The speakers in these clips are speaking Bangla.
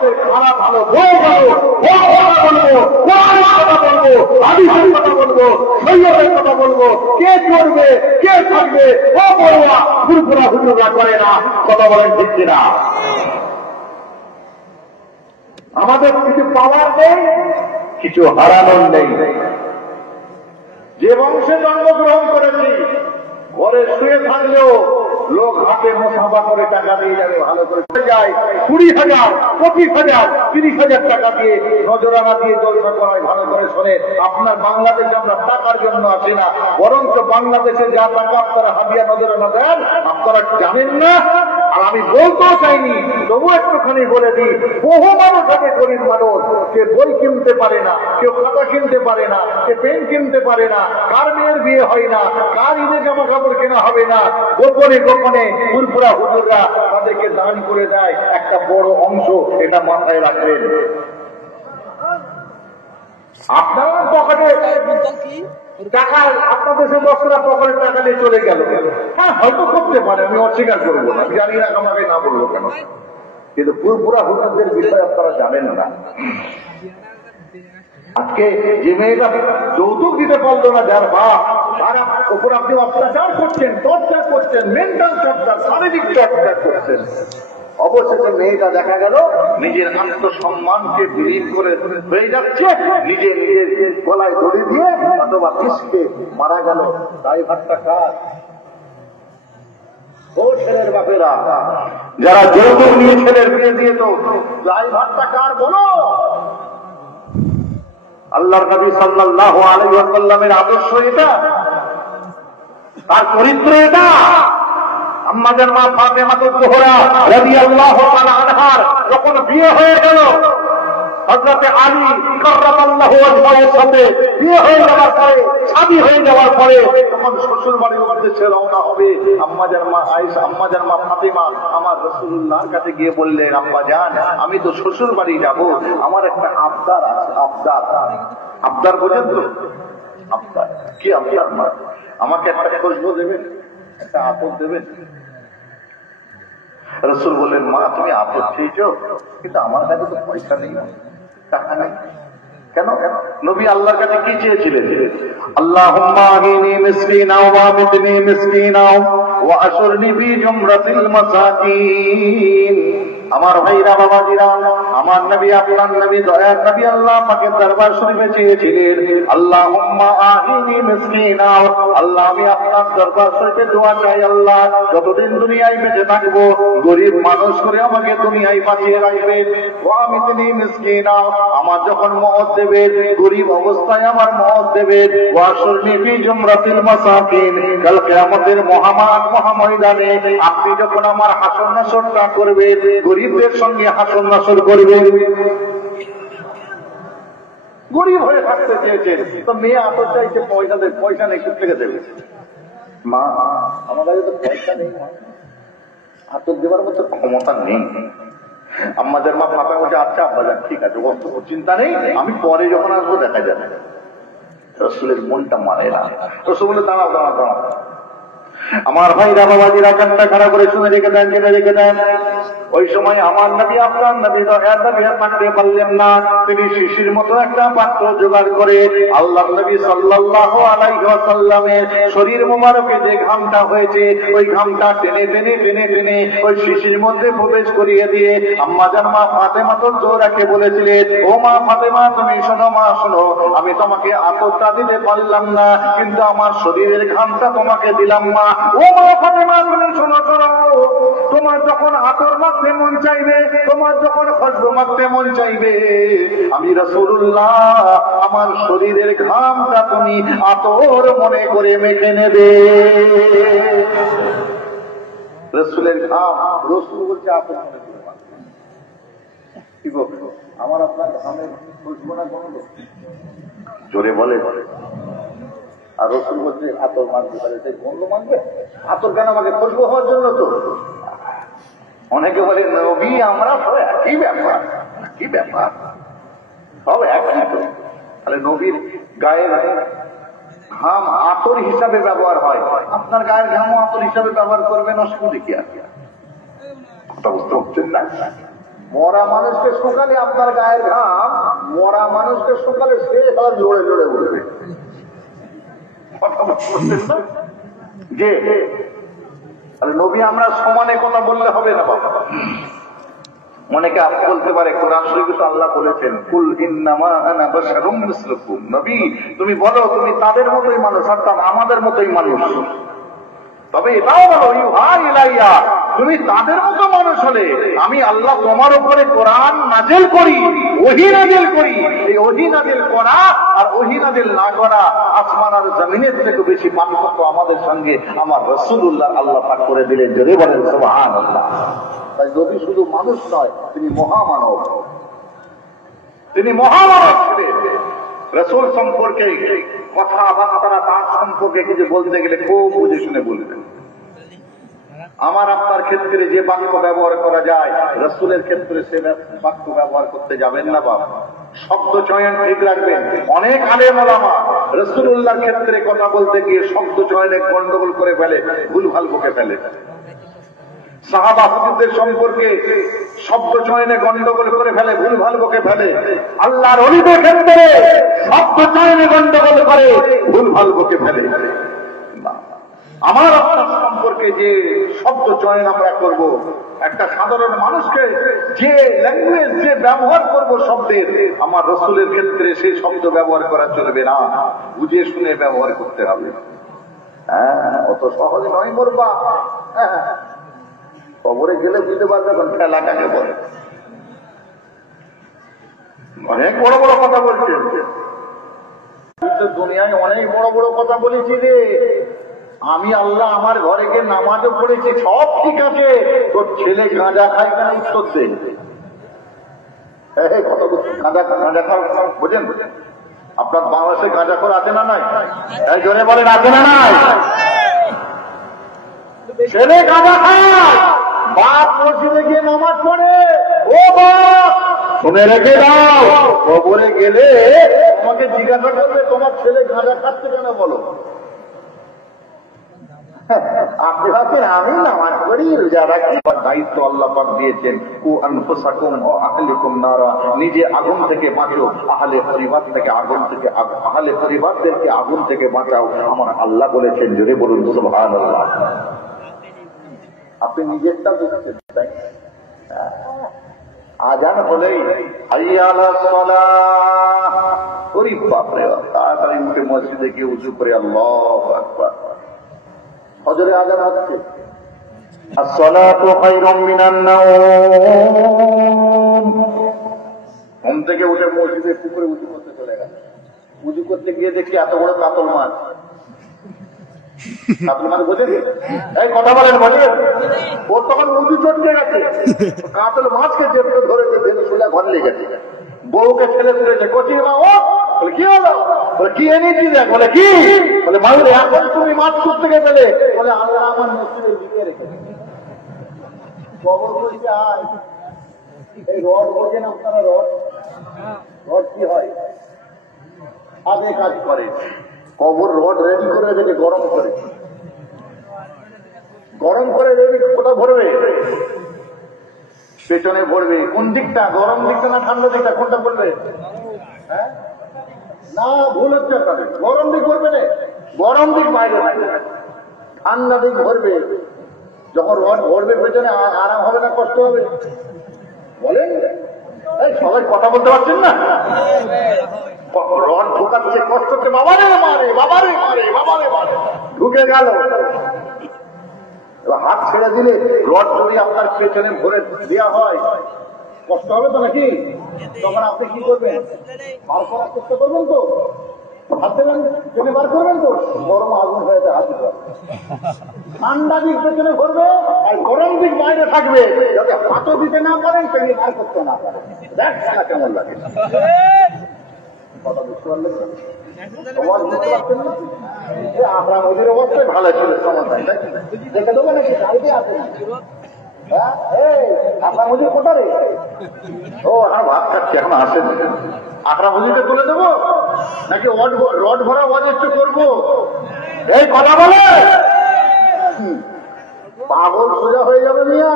আমাদের খারাপ ভালো বউ ভালো কথা বলবো, হাদিসের কথা বলবো, শরীয়তের কথা বলবো, কে করবে কে থাকবে ও বড়ুয়া ফুরফুরা হুজুররা করে না। কথা বলেন ঠিক কিনা? আমাদের কিছু পাওয়ার নেই, কিছু হারানোর নেই। যে বংশে জন্মগ্রহণ করেছি, ঘরে শুয়ে থাকলেও লোক হাতে মোসাফা করে টাকা দিয়ে যাবে, ভালো করে যায় 20,000, 25,000, 30,000 টাকা দিয়ে নজরানা দিয়ে জলসা করায়। ভালো করে শোনে, আপনার বাংলাদেশে আমরা টাকার জন্য আসি না, বরঞ্চ বাংলাদেশে যা টাকা আপনারা হাদিয়া নজরানা দেন আপনারা জানেন না। আর আমি বলতেও চাইনি, তবু একটুখানি বলে দিই, বহু মানুষ আছে গরিব মানুষ, সে বই কিনতে পারে না, কেউ খাতা কিনতে পারে না, সে পেন কিনতে পারে না, কার মেয়ের বিয়ে হয় না, কার ঈদে জামা কাপড় কেনা হবে না, গোপনে গোপনে ফুরফুরা হুজুররা তাদেরকে দান করে দেয় একটা বড় অংশ। এটা মাথায় রাখবেন। আপনারা পকেটে টাকা, আপনাদের দেশে দশরা পকেটে টাকা নিয়ে চলে গেল, হ্যাঁ হয়তো করতে পারে, আমি অস্বীকার করবো না, জানি না আমাকে না বলবো কেন, কিন্তু পুরোপুরা হুজুরদের বিষয় আপনারা জানেন না। আজকে যে মেয়েটা যৌতুক দিতে পারলো না, যার বাপ, তার উপর আপনি অত্যাচার করছেন, টর্চার করছেন, মেন্টাল টর্চার, শারীরিক টর্চার করছেন। অবশেষে মেয়েটা দেখা গেল নিজের আত্মসম্মানকে বিলীন করে হয়ে যাচ্ছে, নিজের গলায় দড়ি দিয়ে অথবা পিষকে মারা গেল। ড্রাইভারটা কার? ও ছেলের বাপেরা যারা যৌতুক নিয়ে ছেলের বিয়ে দিয়ে, তো ড্রাইভারটা কার বলো? আল্লাহর নবী সাল্লাল্লাহু আলাইহি ওয়াসাল্লামের আদর্শ এটা, তার চরিত্র এটা। আম্মাজান মা ফাতেমাতুজ যোহরা রাদিয়াল্লাহু তাআলা আনহার যখন বিয়ে হয়ে গেল, হযরতে আলী কাররামাল্লাহু ওয়াজহার সাথে বিয়ে হয়ে যাওয়ার পরে, শাদী হয়ে যাওয়ার পরে, তখন শ্বশুর বাড়ির উদ্দেশ্যে রওনা হবে। আম্মাজান মা আয়েশা, আম্মাজান মা ফাতেমা আমার রাসূলুল্লাহর কাছে গিয়ে বললেন, আব্বাজান আমি তো শ্বশুর বাড়ি যাব, আমার একটা আবদার আছে। আবদার বোঝেন তো? আবদার কি? আবদার মা আমাকে একটা খুশবু দেবেন, একটা আপদ দেবেন। রাসূল বললেন, মা তুমি আপদ চেয়েছো, কিন্তু আমার কাছে তো পয়সা নেই, টাকা নেই। কেন? নবী আল্লাহর কাছে কি চেয়েছিলেন? আল্লাহুম্মা আহিনি মিসকিনা ওয়া আমিতনি মিসকিনা ওয়া আশরনি ফি জুমরাতিল মাসাকিন। আমার ভাইরা বাবাজিরা, আমার নবী, আপনার নবী, দয়ার নবী আল্লাহ পাকের দরবার শরীফে চেয়েছিলেন, আল্লাহুম্মা আহিনি মিসকিনা, আল্লাহ আমি আপনার দরবার শরীফে দোয়া চাই, আল্লাহ যতদিন দুনিয়ায় বেঁচে থাকবো গরিব মানুষ করে আমাকে দুনিয়ায় বাঁচিয়ে রাখবেন। ওয়া আমিতনি মিসকিনা, আমার যখন মওত দেবে গরিব অবস্থায় আমার মওত দেবে। ওয়া আশরনি ফি জুমরাতিল মাসাকিন, কাল কিয়ামতের মহামাঠ মহাময়দানে আপনি যখন আমার হাসর নাসরটা করবেন, গরিবদের সঙ্গে হাসর নাসর করবেন। গরিব হয়ে থাকতে চেয়েছেন, তো মেয়ে আতর চাইছে, পয়সা দেবে, পয়সা নেই, কোথা থেকে দেবে? মা আমার কাছে তো পয়সা নেই, আতর দেওয়ার মতো ক্ষমতা নেই। আমাদের মা ফাঁকা বলছে, আচ্ছা আব্বাজান ঠিক আছে, অত চিন্তা নেই, আমি পরে যখন আসবো দেখা যাবে। রাসূলের মনটা মানে না। রাসূল বলে, দাঁড়াও দাঁড়াও দাঁড়াও, আমার ভাইরা বাবাজিরা কানটা খাড়া করে শুনে রেখে দেন, জেনে রেখে দেন। ওই সময় আমার নবী, আপনার নবী থাকতে পারলেন না, তিনি শিশির মতো একটা পাত্র জোগাড় করে আল্লাহর নবী সাল্লাল্লাহু আলাইহি ওয়াসাল্লামের শরীর মোবারকে যে ঘামটা হয়েছে, ওই ঘামটা টেনে টেনে টেনে টেনে ওই শিশির মধ্যে প্রবেশ করিয়ে দিয়ে আম্মাজান মা ফাতেমাতুজ যোহরাকে বলেছিলেন, ও মা ফাতেমা তুমি শোনো, মা শোনো, আমি তোমাকে আতরটা দিতে পারলাম না, কিন্তু আমার শরীরের ঘামটা তোমাকে দিলাম মা। ও মা ফাতেমা তুমি শোনো, শোনো, তোমার যখন আতর মাখতে মন চাইবে, তোমার যখন খুশবু মাখতে মন চাইবে, আমি রাসূলুল্লাহ আমার শরীরের ঘামটা তুমি আতর মনে করে মেখে নেবে। রাসূলের ঘাম, রাসূল বলছে আতর মনে করে মাখবে। কি গো, আমার আপনার ঘামের খুশবু না গন্ধ? জোরে বলে বলে। আর রাসূল বলছে আতর মাখবে, তাহলে সেই গন্ধ মাখবে? আতর কেন আমাকে খুশবু হওয়ার জন্য তো। অনেকে বলে নবী আমরা সব একই ব্যাপার, কি ব্যাপার, সব একই তো। তাহলে নবীর গায়ের ঘাম আতর হিসাবে ব্যবহার হয়, আপনার গায়ের ঘামও আতর হিসাবে ব্যবহার করবেন, অসুবিধা কি আছে? কথা বুঝতে পারছেন না? মরা মানুষকে শুকালে আপনার গায়ের ঘাম, মরা মানুষকে শুকালে সে তার জোরে জোরে উঠবে। যে নবী আমরা সমানে কথা বললে হবে না বাবা। অনেকে আপনি বলতে পারে কোরআন শরীফে তো আল্লাহ বলেছেন কুল ইন্নামা আনা বাশারুম মিসলুকুম, নবী তুমি বলো তুমি তাদের মতোই মানুষ, অর্থাৎ আমাদের মতোই মানুষ। তবে এটাও বলো ইউহা ইলাইয়া, তুমি তাদের মতো মানুষ হলে আমি আল্লাহ তোমার উপরে কোরআন নাজিল করি, ওহী নাজিল করি। এই ওহী নাজিল করা আর ওহী নাজিল না করা আসমান আর জমিনের থেকে বেশি পার্থক্য আমাদের সঙ্গে আমার রাসূলুল্লাহ আল্লাহ পাক করে দিলেন। জোরে বলেন সুবহানাল্লাহ। তাই নবী শুধু মানুষ নয়, তিনি মহামানব। তিনি মহামানব ছিলেন। রাসূল সম্পর্কে কথাবার্তা তার সম্পর্কে কিছু বলতে গেলে খুব বুঝে শুনে বলবেন। আমার আপনার ক্ষেত্রে যে বাক্য ব্যবহার করা যায়, রাসূলের ক্ষেত্রে সে বাক্য ব্যবহার করতে যাবেন না বাবা। শব্দ চয়ন ঠিক রাখবেন। অনেক আলেম ওলামা রাসূলুল্লাহর ক্ষেত্রে কথা বলতে গিয়ে শব্দ চয়নে গন্ডগোল করে ফেলে, ভুলভাল বকে ফেলে। সাহাবা হুজুরদের সম্পর্কে শব্দ চয়নে গন্ডগোল করে ফেলে, ভুলভাল বকে ফেলে। আল্লাহর ওলিদের ক্ষেত্রে শব্দ চয়নে গন্ডগোল করে, ভুলভাল বকে ফেলে। আমার আপনার সম্পর্কে যে শব্দ চয়ন আমরা করব, একটা সাধারণ মানুষকে যে ল্যাঙ্গুয়েজ যে ব্যবহার করব শব্দের, আমার রাসূলের ক্ষেত্রে সেই শব্দ ব্যবহার করা চলবে না, বুঝে শুনে ব্যবহার করতে হবে। হ্যাঁ, অত সহজ নয় মরবা। হ্যাঁ, কবরে গেলে বুঝতে পারবে এখন খেলা কাকে বলে। অনেক বড় বড় কথা বলছেন, দুনিয়ায় অনেক বড় বড় কথা বলেছি রে। আমি আল্লাহ আমার ঘরে গিয়ে নামাজও পড়েছি, সব ঠিক আছে, তোর ছেলে গাঁজা খায় কেন উত্তর দে। কত গাঁজা খাওয়া বোঝেন? আপনার বাংলাদেশে গাঁজা খোর আছে না নাই? এই জোরে বলেন আছে না নাই? ছেলে গাঁজা খায়, বাপ মসজিদে গিয়ে নামাজ পড়ে। ও বাপ শুনে রেখে দাও, কবরে গেলে তোমাকে জিজ্ঞাসা করবে তোমার ছেলে গাঁজা খাচ্ছে কেন বলো। আপনি ভাবছেন আমি নামাজ পড়ি, রোজা রাখি। দায়িত্ব আল্লাহ পাক দিয়েছেন, কু আনফুসাকুম ওয়া আহলিকুম নারা, নিজে আগুন থেকে বাঁচো, আহলে পরিবার থেকে আগুন থেকে, আহলে পরিবারদেরকে আগুন থেকে বাঁচাও, আমার আল্লাহ বলেছেন। জোরে বলুন সুবহানাল্লাহ। আপনি নিজেরটা বুঝছেন, তাই আজান হলেই হাইয়া আলাস সালাহ, ওরে বাপ রে বাপ, তাড়াতাড়ি উঠে মসজিদে গিয়ে উযু করে আল্লাহু আকবার। ফজরে আজান হচ্ছে, আসসালাতু খায়রুম মিনান নাওম। ঘুম থেকে উঠে মসজিদে পুকুরে উযু করতে চলে গেল। উযু করতে গিয়ে দেখি এত বড় কাতল মাছ। কাতল মাছ বোঝেন? এই কথা বলেন, বোঝেন? ও তখন উযু চটকে গেছে, কাতল মাছকে চেপে ধরেছে, জেনে সোজা ঘরে লেগেছে। বউকে ছেলে তুলেছে, কচি মা ও বলে কি হলো? বলে কি এনেছি দেখ। বলে কি? বলে মায়ের এখন তুমি মাছ করতে গেলে। বলে আল্লাহ আমার মসজিদে লিখে রেখেছে। কবর বলছে আয়, এই রড বোঝেন আপনারা? রড রড কি হয়? আগে কাজ করে, কবর রড রেডি করে রেখেছে, গরম করে, গরম করে রেডি। কোথা ভরবে? পেছনে ভরবে। কোন দিকটা? গরম দিকটা না ঠান্ডা দিকটা? কোনটা ভরবে? হ্যাঁ না, ভুল হচ্ছে আপনাদের। গরম দিক ভরবে না, গরম দিক বাইরে থাকবে, ঠান্ডা দিক ভরবে। যখন রড ভরবে পেছনে আরাম হবে না কষ্ট হবে? বলেন, সবাই কথা বলতে পারছেন না? রড ঢোকাচ্ছে কষ্ট হচ্ছে, বাবারে মারে, বাবারে মারে, বাবারে মারে, ঢুকে গেল। এবার হাত ছেড়ে দিলে রড যদি আপনার পেছনে ভরে দেওয়া হয় কষ্ট হবে তো নাকি? তখন আপনি কি করবেন? বার করার চেষ্টা করবেন তো, হাত দেবেন, টেনে বার করবেন তো, গরম আগুন হয়ে যায় হাতে। ঠান্ডা দিক পেছনে ভরবে আর গরম দিক বাইরে থাকবে, যাতে হাতও দিতে না পারেন, তেমনি বার করতে না পারেন। দেখ খেলা কেমন লাগে। কথা বুঝতে পারলেন? সমাজ বুঝতে পারছেন না? আমরা নদীর অবস্থায় ভালো ছিল, সমস্যা দেখে দেবো নাকি? গাড়িতে আছে না? আপনার মজুর কোথা রে? ও আমার ভাত খাচ্ছি, এখন আসেন। আপনার মজুরকে তুলে দেবো নাকি রড ভরা ওয়াজেস্ট করবো? এই কথা বলে পাগল সোজা হয়ে যাবে মিয়া।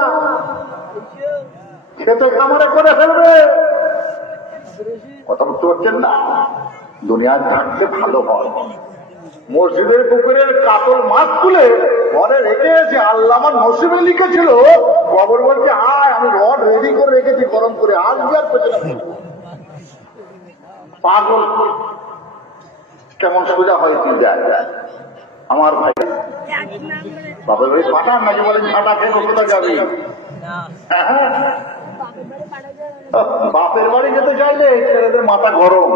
সে তো কামড়ে করে ফেলবে। কথা বুঝতে পারছেন না? দুনিয়ার থাকতে ভালো হয়। মসজিদের পুকুরের কাতল মাছ তুলে ঘরে রেখে এসে আল্লাহ আমার নসিবে লিখেছিল, খবর বলছে আয় আমি রড রেডি করে রেখেছি গরম করে, আজকে আর পেছনে পাগল কেমন সোজা হয় কি যায় আমার ভাই। বাপের বাড়ি পাঠান নাকি বলেন ছাটা খেয়ে কোথায় যাবি? বাপের বাড়ি যেতে চাইলে ছেলেদের মাথা গরম।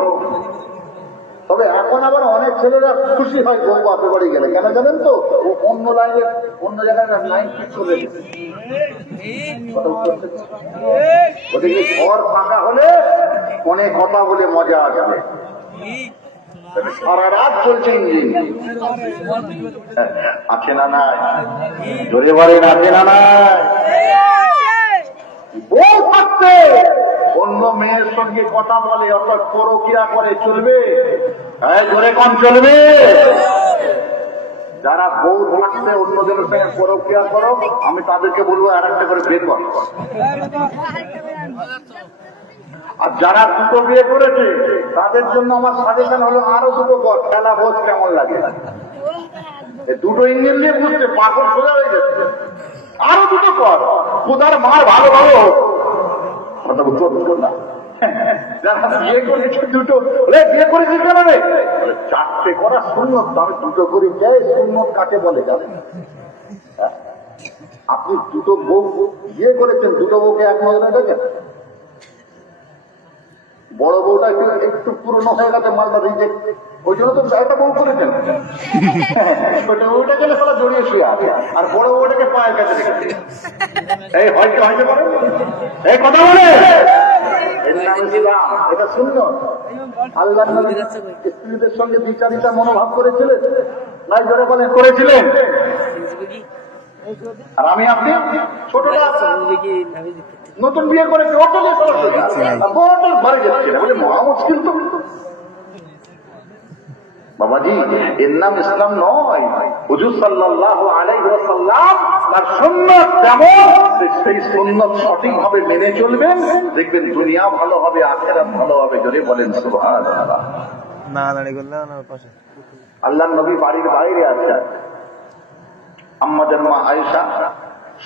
তবে এখন আবার অনেক ছেলেরা খুশি হয় বউ বাপের বাড়ি গেলে, কেন জানেন তো? ও অন্য লাইনে অন্য জায়গায় লাইন ঠিক করে ওদিকে ঘর ফাঁকা হলে অনেক কথা বলে মজা আসবে। সারা রাত চলছে ইঞ্জিন, আছে না নাই? জোরে বলেন আছে না নাই? বউ থাকতে অন্য মেয়ের সঙ্গে কথা বলে অর্থাৎ পরকিয়া করে চলবে? জোরে কম চলবে? যারা বউ থাকতে অন্যদের সঙ্গে পরকিয়া করো, আমি তাদেরকে বলবো আর একটা করে বিয়ে কর। আর যারা দুটো বিয়ে করেছে তাদের জন্য আমার সাজেশন হলো আরো দুটো কর। খেলা বোঝ কেমন লাগে? দুটো ইঞ্জিন দিয়ে বুঝতে পাগল সোজা হয়ে যাচ্ছে। আরো দুটো কর, খোদার মার ভালো ভালো কথা বুঝতে না। যারা বিয়ে করেছে দুটো, বিয়ে করেছে কেন রে? চারটে করা সুন্নত, আমি দুটো করি যাই। সুন্নত কাকে বলে জানেন? আপনি দুটো বউ বিয়ে করেছেন, দুটো বউকে এক নজরে দেখেন। বড় বউটা একটু পুরনো হয়ে গেছে, মালটা রিজেক্ট, ওই জন্য তো একটা বউ করেছেন। ছোট বউটা গেলে সবাই জড়িয়ে শুয়ে আছে, আর বড় বউটাকে পায়ের কাছে রেখেছে। এই হয়তো হয়তো পারে এই কথা বলে এটা শুনল। আল্লাহ স্ত্রীদের সঙ্গে বিচারিতা মনোভাব করেছিলেন, নাই জোরে বলেন করেছিলেন? আর আমি আপনি ছোটটা নতুন বিয়ে করেছি, অটোতে ঘরে যাচ্ছে না বলে মহা মুশকিল তো। বাবাজি এর নাম ইসলাম নয়। হুজুর সাল্লাল্লাহু আলাইহি ওয়াসাল্লাম তার সুন্নাত যেমন, সেই সুন্নাত সঠিকভাবে মেনে চলবেন, দেখবেন দুনিয়া ভালো হবে, আখিরাত ভালো হবে। জোরে বলেন সুবহানাল্লাহ। না দাঁড়িয়ে করলে না পাশে আল্লাহর নবী বাড়ির বাইরে আছে, আম্মা জান মা আয়েশা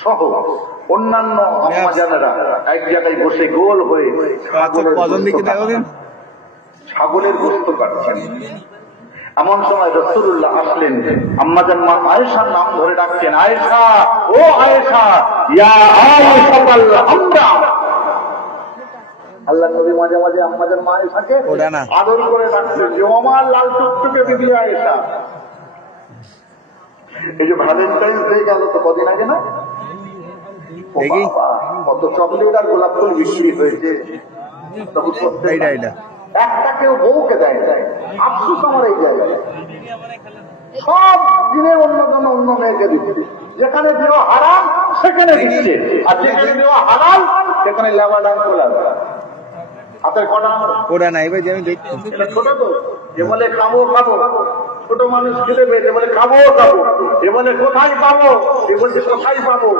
সহ অন্যান্য আম্মা জানেরা এক জায়গায় বসে গোল হয়ে ছাগলের গোশত কাটছেন। এমন সময় রাসূলুল্লাহ আসলেন, আম্মা জান মা আয়েশার নাম ধরে ডাকছেন, আয়েশা, ও আয়েশা, ইয়া আয়েশাতাল হামরা। আল্লাহ নবী মাঝে মাঝে আম্মা জান মা আয়েশাকে আদর করে ডাকছেন, যে আমার লাল টুকটুকে বিবি আয়েশা। এই যে ভ্যালেন্টাইন্স ডে গেল তো কদিন আগে না, কত চকলেট আর গোলাপ ফুল বিক্রি হয়েছে। একটা কেউ বউকে দেয়, আফসোস আমার এই জায়গায়। সব দিনের অন্য জন্য অন্য মেয়েকে দিচ্ছে, যেখানে দেওয়া হারাম সেখানে দিচ্ছে, আর যেখানে দেওয়া হালাল সেখানে লেবা ডান খোলা। হাতের কটা ওটা নাই ভাই, আমি দেখছি ছোট তো, যে বলে খাবো খাবো, ছোট মানুষ খেতে পেয়ে বলে খাবো খাবো, এ বলে কোথায় পাবো, এ বলছে কোথায় পাবো,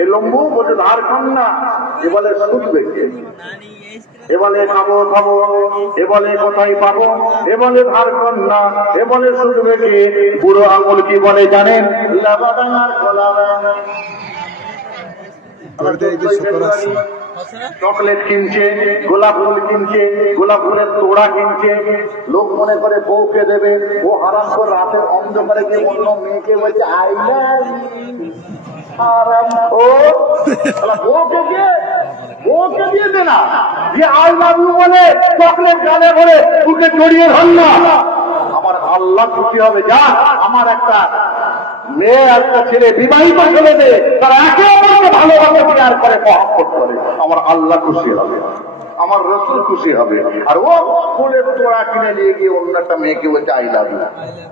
এ লম্বু বলছে ধার খান না, এ বলে শুধবে, এ বলে খাবো খাবো, এ বলে কোথায় পাবো, এ বলে ধার খান না, এ বলে শুধবে কে। বুড়ো আঙুল কি বলে জানেন? লাবাডাঙ্গার খোলা। চকলেট কিনছে, গোলাপ ফুল কিনছে, গোলাপ ফুলের তোড়া কিনছে, লোক মনে করে বউকে দেবে, ও হারাম করে রাতের অন্ধকারে গিয়ে অন্য মেয়েকে বলছে আই লাভ ইউ। হারাম ও বউকে দিয়ে দে না, যে আই লাভ ইউ বলে চকলেট গালে বলে বুকে জড়িয়ে ধর না, আমার আল্লাহ খুশি হবে। যা আমার একটা মেয়ে একটা ছেলে বিবাহিত ছেলেদের তারা একে অপরকে ভালোভাবে বিয়ার করে মহব্বত করে, আমার আল্লাহ খুশি হবে, আমার রাসূল খুশি হবে। আর ও ফুলের তোড়া কিনে নিয়ে গিয়ে অন্য একটা মেয়েকে বলছে আই লাভ ইউ,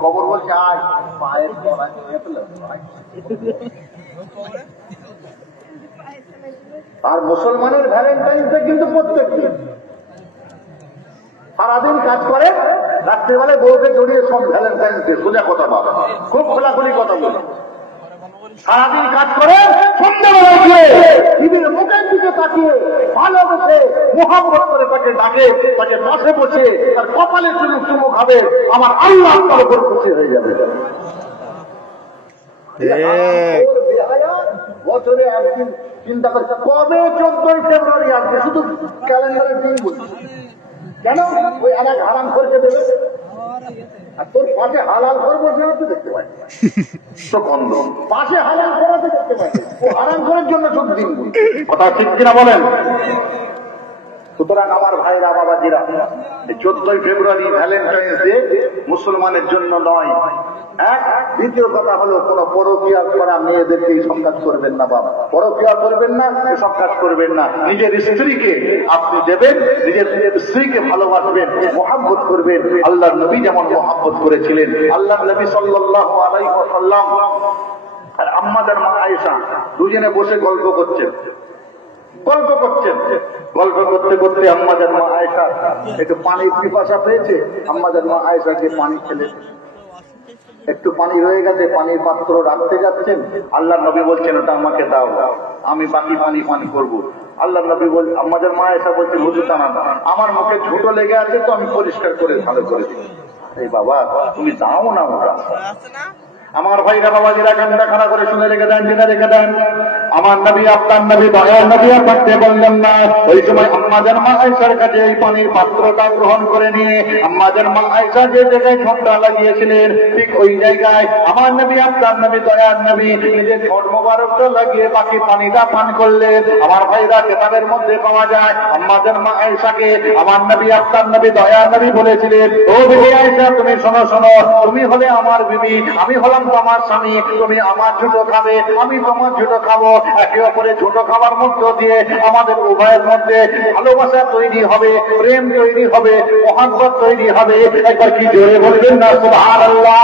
কবর বলছে আয় পায়ের তলায়। আর মুসলমানের ভ্যালেন্টাইন্স ডে কিন্তু প্রত্যেক দিন সারাদিন কাজ করে, রাত্রিবেলায় বউকে জড়িয়ে সব ভ্যালেন্টাইন্স ডে। সোজা কথা বলে, খুব খোলাখুলি কথা বলে। সারাদিন কাজ করে সন্ধ্যাবেলা গিয়ে টিভির মুখের দিকে তাকিয়ে ভালোবেসে মোহাম্মত করে তাকে ডাকে, তাকে পাশে বসে তার কপালে চুমু খাবে, আমার আল্লাহ তার উপর খুশি হয়ে যাবে। বছরে একদিন চিন্তা করছে কবে 14ই ফেব্রুয়ারি আসবে, শুধু ক্যালেন্ডারের দিন বলছি কেন ওই আর এক হারাম করতে দেবে, আর তোর পাশে হালাল করবো সেটা তুই দেখতে পাই তো বন্ধ, পাশে হালাল করাতে দেখতে পাই, ও হারাম করার জন্য সব দিন কথা ঠিক কিনা বলেন? সুতরাং আমার ভাইরা বাবাজিরা, 14ই ফেব্রুয়ারি ভ্যালেন্টাইন্স ডে মুসলমানের জন্য নয়। দ্বিতীয় কথা হলো কোন পরকীয়া করা মেয়েদেরকে এইসব কাজ করবেন না, বাবা পরকীয়া করবেন না, এসব কাজ করবেন না। নিজের স্ত্রীকে আপনি দেবেন, নিজের স্ত্রীকে ভালোবাসবেন, মহব্বত করবেন, আল্লাহর নবী যেমন মহব্বত করেছিলেন। আল্লাহর নবী সাল্লাল্লাহু আলাইহি ওয়াসাল্লাম আর আম্মাদের মা আয়েশা দুজনে বসে গল্প করছেন। গল্প করতে করতে আম্মাদের মা আয়েশা একটু পানির পিপাসা পেয়েছে, আম্মাদের মা আয়েশাকে পানি খেলে একটু পানি রয়ে গেছে, পানির পাত্র রাখতে যাচ্ছেন, আল্লাহ নবী বলছেন ওটা আমাকে দাও, আমি বাকি পানি পান করবো। আল্লাহ নবী বল, আমাদের মা এসা বলছেন হুজুর তা না, আমার মুখে ঝুঁটো লেগে আছে তো আমি পরিষ্কার করে ভালো করে দিই। এই বাবা তুমি দাও না ওটা। আমার ভাইরা বাবাজিরা কান্না খানা করে শুনে রেখে দেন, জেনে রেখে দেন, আমার নবী আপনার নবী দয়ার নবী আর থাকতে বললেন না। ওই সময় আম্মাদের মা আয়েশার কাছে এই পানির পাত্রটা গ্রহণ করে নিয়ে আম্মাদের মা আয়েশা যে জায়গায় ঠোঁটটা লাগিয়েছিলেন ঠিক ওই জায়গায় আমার নবী আপনার নবী দয়ার নবী নিজের ঠোঁট মোবারকটা লাগিয়ে বাকি পানিটা পান করলেন। আমার ভাইরা কেতাবের মধ্যে পাওয়া যায় আম্মাদের মা আয়েশাকে আমার নবী আপনার নবী দয়ার নবী বলেছিলেন, ও বিবি আয়েশা তুমি শোনো শোনো, তুমি হলে আমার বিবি, আমি হলাম তোমার স্বামী, তুমি আমার ঝুটো খাবে, আমি তোমার ঝুটো খাবো, একে অপরে ঝুটো খাবার মধ্য দিয়ে আমাদের উভয়ের মধ্যে ভালোবাসা তৈরি হবে, প্রেম তৈরি হবে, মহব্বত তৈরি হবে। একবার কি জোরে বলবেন না সুবহানাল্লাহ?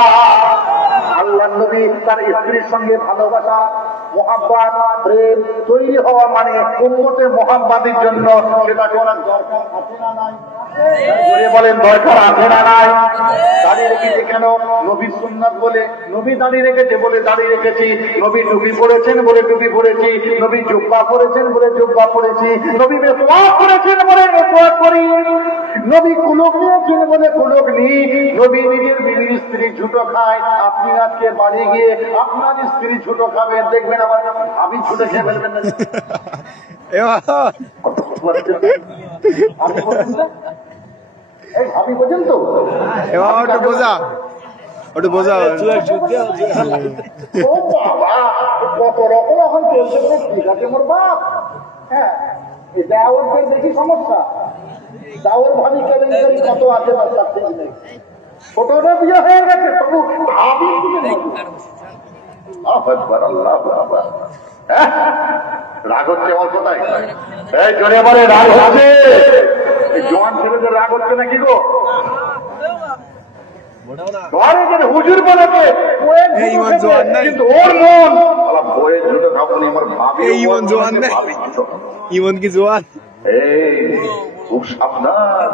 আল্লাহর নবী তার স্ত্রীর সঙ্গে ভালোবাসা মহব্বত প্রেম তৈরি হওয়া মানে উম্মতে মুহাম্মাদির জন্য সেটা করার দরকার আছে না নাই? বলেন দরকার আছে না নাই? দাঁড়িয়ে রেখেছি কেন? নবীর সুন্নাত বলে নবী দাঁড়িয়ে রেখেছে বলে দাঁড়িয়ে রেখেছি, নবী টুপি পরেছেন বলে টুপি পরেছি, নবী জুব্বা পরেছেন বলে জুব্বা পরেছি, নবী মেসওয়াক করেছেন বলে মেসওয়াক করি, নবী কুলুক নিয়েছেন বলে কুলুক নিই, নবী নিজের বিবির স্ত্রী ঝুটো খায়। আপনি আজকে বাড়ি গিয়ে আপনার স্ত্রী ঝুটো খাবেন, দেখবেন আমার আমি ঝুটো খেয়ে ফেলবেন না। এই ভাবি বোঝেন তো? বোঝা ওটা বোঝা ও বাবা কত রকম এখন চলছে, ঠিক আছে মোর বাপ। হ্যাঁ এই দেওয়ারদের বেশি সমস্যা, দেওয়ার ভাবি কেলেঙ্কারি কত আছে না, তার থেকে নেই। ছোটটা বিয়ে হয়ে গেছে তবু ভাবি রাগ হচ্ছে আমার কোথায়? এই জোরে বলে রাগ হচ্ছে, জোয়ান ছেলেদের রাগ হচ্ছে নাকি গো? ঘরে যেন হুজুর বলেছে কিন্তু ওর মন বইয়ের ঝুটো খাবনি, আমার ভাবি ইমন জোয়ান না, ইমন কি জোয়ান? এই খুব সাবধান,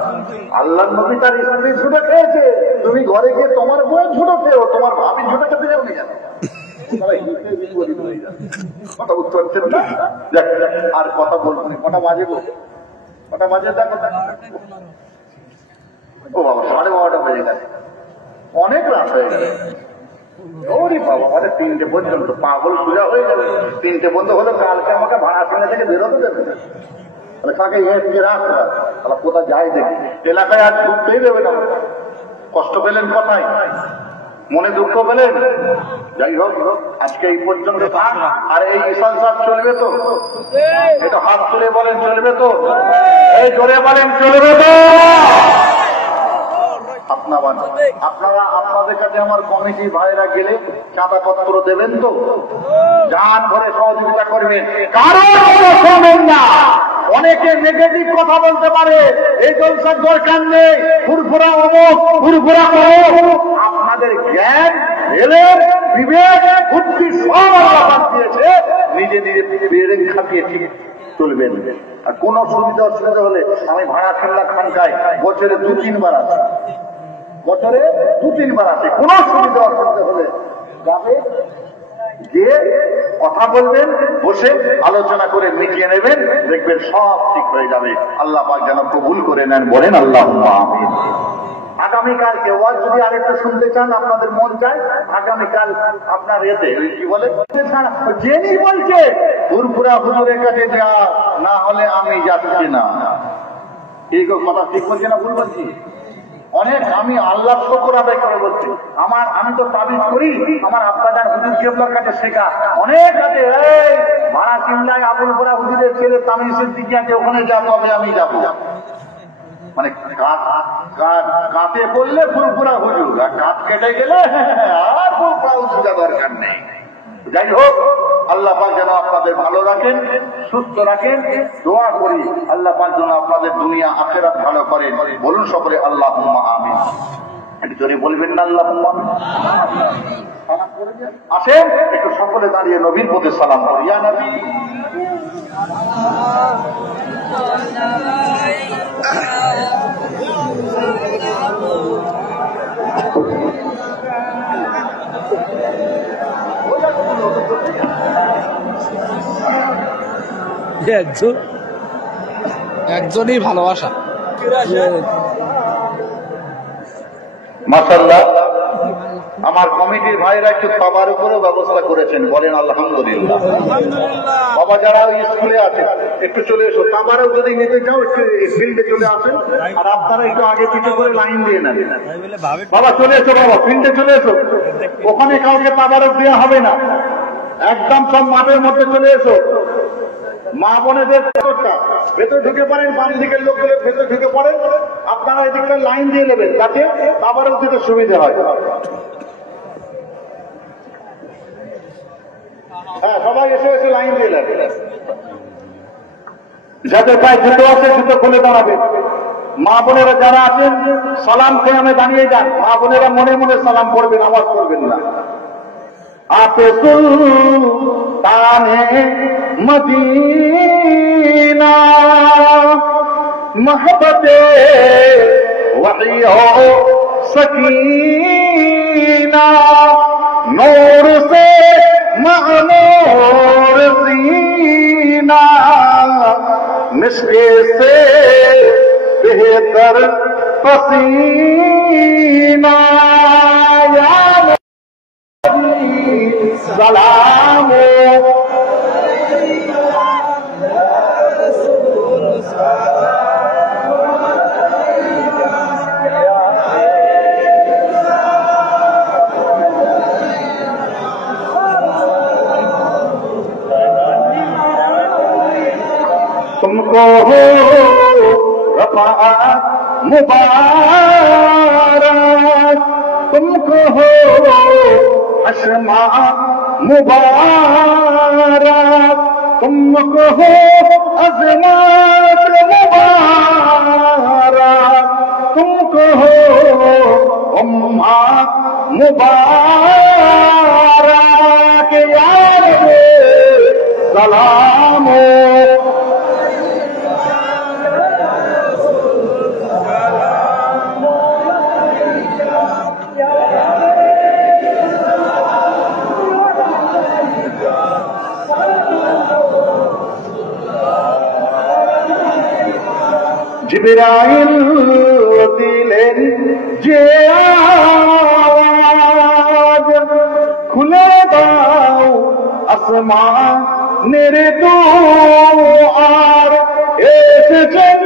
আল্লাহর নবী তার স্ত্রী ঝুটো খেয়েছে, তুমি ঘরে গিয়ে তোমার বইয়ের ঝুটো খেয়েও, তোমার ভাবি ঝুটো খেতে যাও না। কথা বুঝতে পারছেন না? আর কথা বলবো না, কটা বাজে গো, কটা বাজে দেখো। ও বাবা 12:30 বেজে গেছে, অনেক রাত হয়ে গেছে। ওরে বাবা আমাদের 3টে পর্যন্ত, পাগল সোজা হয়ে যাবে। 3টে বন্ধ হলে কালকে আমাকে ভাড়া সিঙ্গা থেকে বেরোতে দেবে না, তাহলে তাকে এ রাখতে তাহলে কোথায় যায় দেখি, এলাকায় আজ ঢুকতেই দেবে না। কষ্ট পেলেন কথায়, মনে দুঃখ পেলেন, যাই হোক আজকে এই পর্যন্ত থাক। আর এই ঈশান সাহেব চলবে তো? এটা হাত তুলে বলেন চলবে তো? এই জোরে বলেন চলবে তো? আপনারা আপনাদের কাছে আমার কমিটি ভাইরা গেলে চাঁদা পত্র দেবেন তো? জান ভরে সহযোগিতা করবেন, কারণ শোনেন না। অনেকে নেগেটিভ কথা বলতে পারে, এই জলসার দরকার নেই, ফুরফুরা অমুক ফুরফুরা অমুক। আপনাদের জ্ঞান এলেন বিবেক বুদ্ধি সব আল্লাহ দিয়েছে, নিজে নিজে বেড়ে খাটিয়ে চলবেন। আর কোন সুবিধা অসুবিধা হলে আমি ভাড়া খেলা খানকায় বছরে 2-3 বার আসি, বছরে 2-3 বার আসে। কোন সুবিধা অসুবিধা হলে যাবে, গিয়ে কথা বলবেন, বসে আলোচনা করে মিটিয়ে নেবেন, দেখবেন সব ঠিক হয়ে যাবে। আল্লাহ পাক যেন কবুল করে নেন, বলেন আল্লাহুম্মা আমিন। আগামীকালকে ওয়াজ যদি আরেকটু শুনতে চান, আপনাদের মন চায়, আগামীকাল আপনার এতে কি বলে জেনি বলছে ফুরফুরা হুজুরের কাছে যা, না হলে আমি যাচ্ছি না। এই কথা ঠিক বলছি না ভুল বলছি? অনেক আমি আল্লাহ শুকর আদায় করে বলছি, আমি তো তাবিজ করি আমার আব্বাজান হুজুর কেবলার কাছে শেখা। অনেক আছে এই ভাড়া চিল্লায় আবুল পুরা হুজুরের ছেলে তামিজের দিকে আছে, ওখানে যাবো, আমি যাবো। মানে কাঁতে পড়লে ফুরফুরা হুজুর, আর কাঁত কেটে গেলে আর ফুরফুরা হুজুর দরকার নেই। যাই হোক, আল্লাহ পাক যেন আপনাদের ভালো রাখেন, সুস্থ রাখেন। দোয়া করি আল্লাহ পাক যেন আপনাদের দুনিয়া আখিরাত ভালো করেন। বলুন সকলে আল্লাহুম্মা আমিন। একটু জোরে বলবেন না আল্লাহুম্মা আমিন? আসেন একটু সকলে দাঁড়িয়ে নবীর প্রতি সালাম করি। ইয়া নবী একজনই ভালোবাসা। মাশাআল্লাহ, আমার কমিটির ভাইরা একটু খাবার উপরেও ব্যবস্থা করেছেন, বলেন আলহামদুলিল্লাহ। বাবা যারা ওই স্কুলে আছে একটু চলে এসো, খাবারও যদি নিতে চাও একটু ফিল্ডে চলে আসেন, আর আপনারা একটু আগে পিছু করে লাইন দিয়ে নেন। বাবা চলে এসো, বাবা ফিল্ডে চলে এসো, ওখানে কাউকে খাবারও দেওয়া হবে না, একদম সব মাঠের মধ্যে চলে এসো। মা বোনেদের ভেতর ঢুকে পড়েন, বাম দিকের লোকগুলো ভেতর ঢুকে পড়েন, আপনারা এদিকটা লাইন দিয়ে নেবেন যাতে খাবারও দিতে সুবিধা হয়। হ্যাঁ, সবাই এসে এসে লাইন দিয়ে নেবেন। যাদের পায়ে জুতো আছে জুতো খুলে দাঁড়াবে। মা বোনেরা যারা আছেন সালাম খেয়ে আমি দাঁড়িয়ে যান, মা বোনেরা মনে মনে সালাম করবেন, আওয়াজ করবেন না। আপে সুলতানে মদিনা महबते वही हो सकीना नूर से मानूर सीना मिश्के से बेहतर पसीना या सलाम तुमको हो रफ़ाअत मुबारक, तुमको हो हश्मा मुबारक, तुमको हो अज़मत मुबारक, तुमको हो उम्मा मुबारक, या रब्बे सलाम জিবরাইল দিলেন যে আওয়াজ, খুলে দাও আসমানের দুয়ার, এসেছেন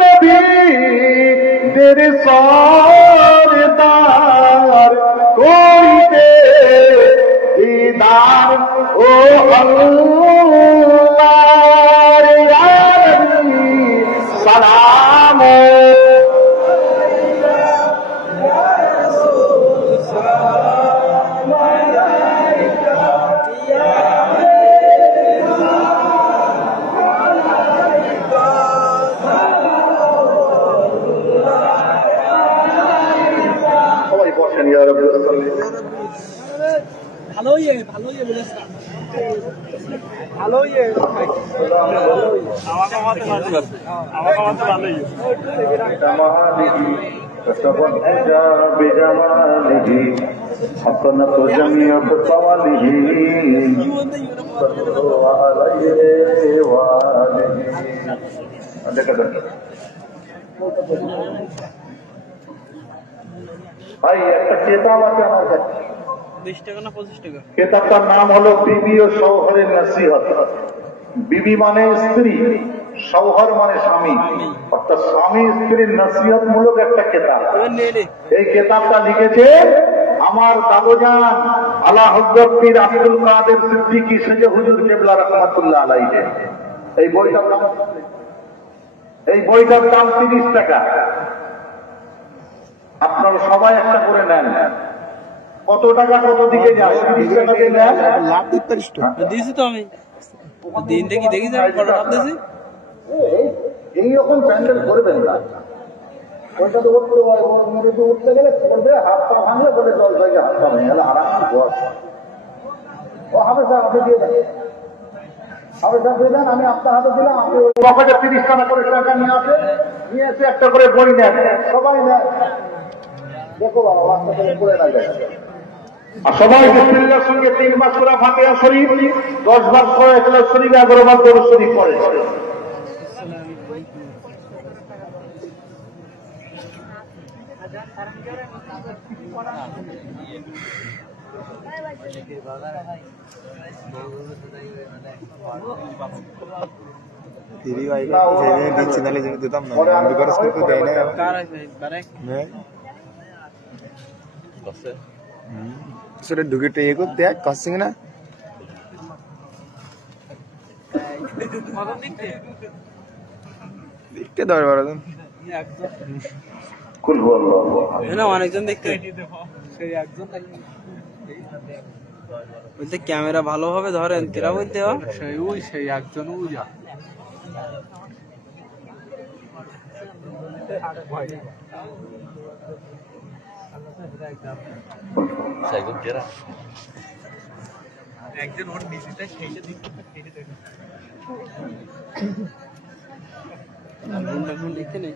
নবীদের সরদার, করিতে দিদার ও আল্লাহর, ইয়া নবী সালাম সবাই বসেন। ইয়া রাব্বি ভালো ইয়ে বলেছে, ভালো ইয়ে আমার কামাতে ভালোই بجماله حسنة جميع خصاله صلوا عليه وآله ভাই একটা কেতাব আছে আমার কাছে 20 টাকা না 25 টাকা কেতাবটার নাম হলো বিবি ও শৌহরের নসিহত। বিবি মানে স্ত্রী, শৌহর মানে স্বামী, অর্থাৎ স্বামী স্ত্রীর নসিহত মূলক একটা কেতাব। এই কেতাবটা লিখেছে আমার দাদুজান আলা হযরত পীর আব্দুল কাদের সিদ্দিকী সেজে হুজুর কেবলা রাহমাতুল্লাহ আলাইহি। এই বইটার দাম 30 টাকা। আপনারা সবাই একটা করে নেন। কত টাকা কত দিকে যায়? 30 টাকা দিয়ে নেন। লাভ দিতে পারিস তো? দিয়েছি তো আমি। দিন দেখি যাবে কত লাভ দিয়েছি। এইরকম প্যান্ডেল করবেন না। ওইটা তো উঠতে হয়, ওর মেরে উঠতে গেলে করবে, হাত পা ভাঙলে বলে জল জায়গা হাত পা ভেঙে গেলে আরাম জল। ও হবে স্যার, আপনি দিয়ে দেন, হবে স্যার দিয়ে দেন, আমি আপনার হাতে দিলাম। আপনি ওই পকেটে 30 টাকা করে টাকা নিয়ে আসে, নিয়ে এসে একটা করে বই নেন, সবাই নেন। দেখো বাবা, বাচ্চা করে পড়ে না যায়। আর সবাই বিসমিল্লাহর সঙ্গে 3 বার সূরা ফাতিহা শরীফ, 10 বার সূরা ইখলাস শরীফ, 11 বার দরুদ শরীফ পড়ে। সেটা ঢুকে ইয়ে করতে দেখ কষ্ট না দেখতে দশ বারো জন অনেকজন দেখতে বলতে ক্যামেরা ভালোভাবে ধরেন তেরা বলতে সেই একজন একজন ওর নিজেটা সেইটা দেখতে নেই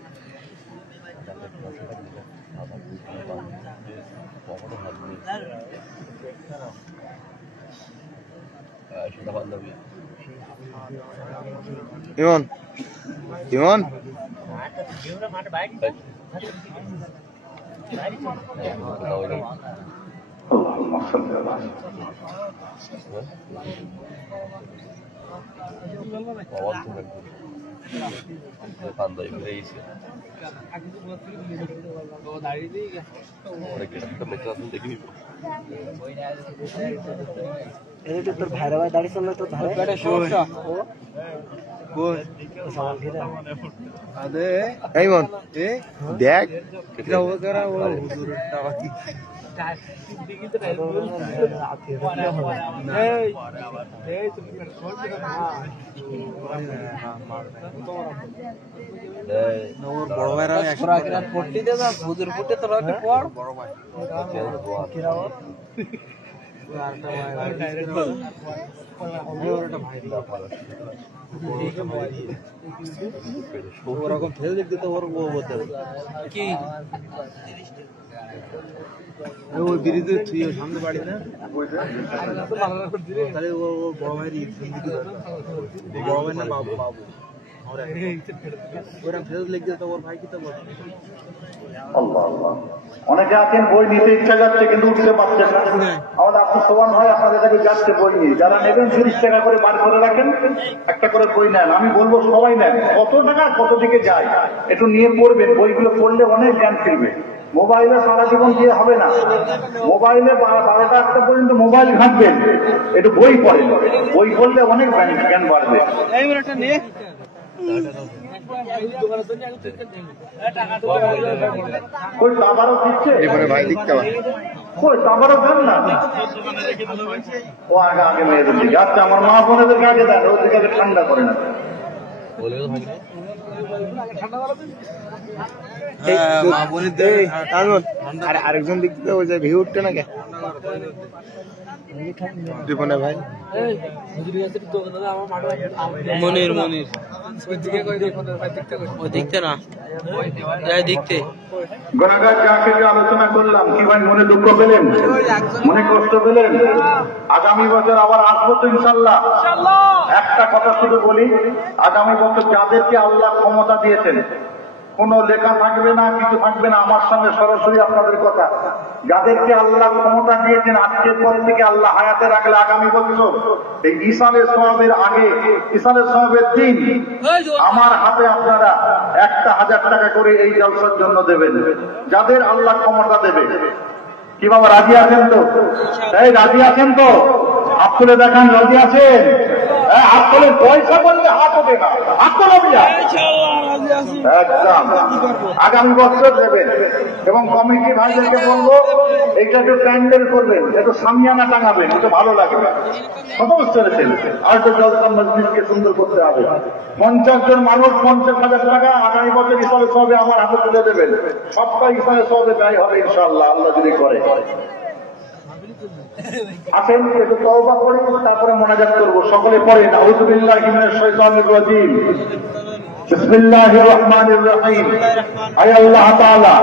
ইমন ইমন তোর ভাইরা ভাই দাঁড়িয়ে চললো তোর ধারে ইমন দেখ বড় ভাইরা পট্টি দে না হুজুর পট্টি তোরা একটু পড় বড় ভাই ওরকম ফেল দেখতে তো ওর বলতে কি ওই বিরিতে তুই সামনে বাড়ি না তাহলে ও বড় ভাইয়ের বড় ভাই না বাবু বাবু ওরা ফেল লিখতে তো ওর ভাই কি তো বলতে আল্লাহ আল্লাহ। অনেকে আছেন বই নিতে ইচ্ছা যাচ্ছে কিন্তু উঠতে পারছে না। আমাদের আপনি সমান হয় আপনাদের কাছে যাচ্ছে বই নিয়ে, যারা নেবেন 30 টাকা করে বার করে রাখেন, একটা করে বই নেন। আমি বলবো সবাই নেন। কত টাকা কত দিকে যায় একটু নিয়ে পড়বেন। বইগুলো পড়লে অনেক জ্ঞান ফিরবে। মোবাইলে সারা জীবন দিয়ে হবে না। মোবাইলে 12টা 1টা পর্যন্ত মোবাইল ঘাঁটবেন, একটু বই পড়েন। বই পড়লে অনেক জ্ঞান বাড়বে। কই তাবারও দিচ্ছে ভাই দেখতে কই তাবারও দেন না। ও আগে আগে মেয়েদের দিকে। আচ্ছা, আমার মা বোনেদের আগে দেন, ওদেরকে আগে ঠান্ডা করে না। আরেকজন দেখতে ওই যে ভিউ উঠতে না কে রিপনে ভাই মনির ওই দেখতে না দেখতে গুনাহগার যাকে যে আলোচনা করলাম, কি ভাই মনে দুঃখ পেলেন, মনে কষ্ট পেলেন? আগামী বছর আবার আসবো তো ইনশাল্লাহ। একটা কথা শুধু বলি, আগামী বছর যাদেরকে আল্লাহ ক্ষমতা দিয়েছেন, কোনো লেখা থাকবে না, কিছু থাকবে না, আমার সঙ্গে সরাসরি আপনাদের কথা, যাদেরকে আল্লাহ ক্ষমতা দিয়েছেন, আজকের পর থেকে আল্লাহ হায়াতে রাখলে আগামী বছর এই ইসালে সওয়াবের আগে, ইসালে সওয়াবের দিন আমার হাতে আপনারা 1,000 টাকা করে এই জলসার জন্য দেবেন, যাদের আল্লাহ ক্ষমতা দেবে। কি বাবা রাজি আছেন তো? এই রাজি আছেন তো? হাত তুলে দেখান, রাজি আছেন? হাত তুলে, পয়সা বললে হাত ওঠে না, হাত তোলা একদম আগামী বছর দেবেন। এবং কমিটি ভাইদেরকে বলবো, এইটা একটু প্যান্ডেল করবেন, একটু সামিয়ানা টাঙাবেন, একটু ভালো লাগবে। কত বুঝতে পেরেছেন? আর তো জলসা মসজিদকে সুন্দর করতে হবে। 50 জন মানুষ 50,000 টাকা আগামী বছর ইসালে সবে আমার হাতে তুলে দেবেন। সবটা ইসালে সবে ব্যয় হবে ইনশাআল্লাহ, আল্লাহ যদি করে। আসেন একটু তওবা করি, তারপরে মোনাজাত করবো। সকলে পড়েন আউযু বিল্লাহি মিনাশ শাইতানির রাজীম, বিসমিল্লাহির রহমানির রহিম। আয় আল্লাহ তাআলা,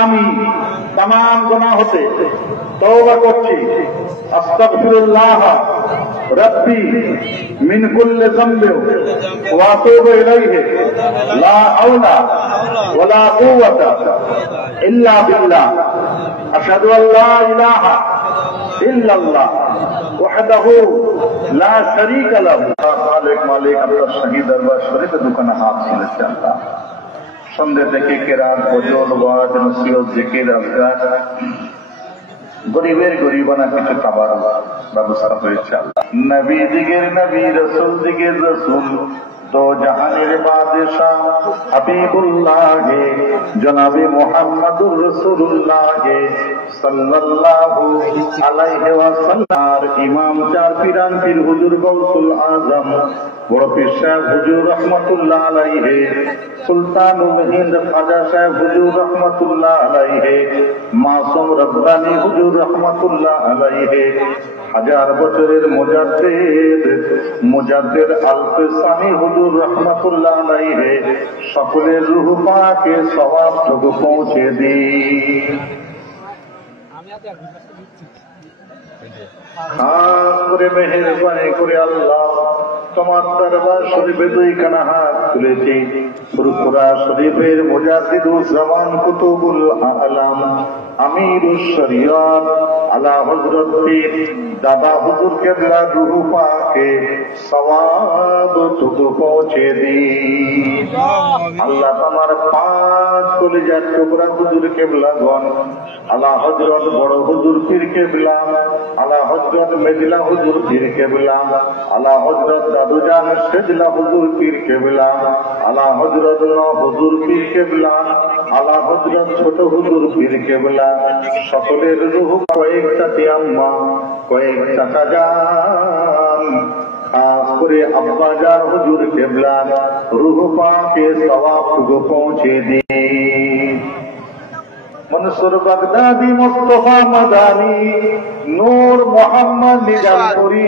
আমি तमाम গুনাহ হতে তওবা করছি। আস্তাগফিরুল্লাহ রব্বি মিন কুল্লি যামবিন ওয়া আতুবু ইলাইহি লা হাওলা ওয়ালা কুওয়াতা ইল্লা বিল্লাহ। আশহাদু আল্লা ইলাহা ইল্লাল্লাহ ওয়াহদাহু লা শারীকা লাহু। মালিক মালিক আল্লাহ শহীদ দরবার শরীফে দোকানে হাত তুলেছে। আল্লাহ সন্ধ্যে থেকে কেরাত, ফজর, ওয়াজ, নসিহত, জিকির, আজকার, গরিবের গরিবানা কিছু খাবার ব্যবস্থা হয়েছে। আল্লাহ নবী দিগের নবী, রসুল দিগের রসুল, দো জাহানের বাদশাহ হাবিবুল্লাহ জনাবে মুহাম্মদুর রাসূলুল্লাহ সাল্লাল্লাহু আলাইহি ওয়াসাল্লাম। ইমাম চার পীরান পীর হুজুর গৌসুল আজম বড় পীর সাহেব হুজুর রহমাতুল্লাহ আলাইহি, সুলতানুল হিন্দ খাজা সাহেব হুজুর রহমাতুল্লাহ আলাইহি, মাসুম রব্বানী হুজুর রহমাতুল্লাহ আলাইহি, হাজার বছরের মুজাদ্দিদ আলফে সানি হুজুর রহমাতুল্লাহ আলাইহি, সকলের রূহ পাকে সওয়াবটুকু পৌঁছে দিন। খাস করে মেহেরবানি করে আল্লাহ তোমার দরবার শরীফে 2খানা হাত তুলেছি। ফুরফুরা শরীফের মুজাদ্দিদুজ্জামান কুতুবুল আলাম আমিরুশ শরিয়ত আলা হযরত পীর দাদা হুজুর কেবলা রূহ পাকে সওয়াবটুকু পৌঁছে দিন। আল্লাহ তোমার পাঁচ কলিজার টুকরা হুজুর কেবলাগণ আলা হযরত বড় হুজুর পীর কেবলা, আলা হযরত মেজলা হুজুর পীর কেবলা, আলা হযরত দাদুজান সেজলা হুজুর পীর কেবলা, আলা হযরত হুজুর পীর কেবলা, আলা হযরত ছোট হুজুর পীর কেবলা, সকলের রূহ কয়েক চাচি আম্মা, কয়েক চাচা জান, খাস করে আব্বা জান হুজুর কেবলা রূহ পাকে সওয়াবটুকু পৌঁছে দিন। মনসুর বাগদাদি, মুস্তাফা মাদানী, নূর মোহাম্মদ নিজামপুরি।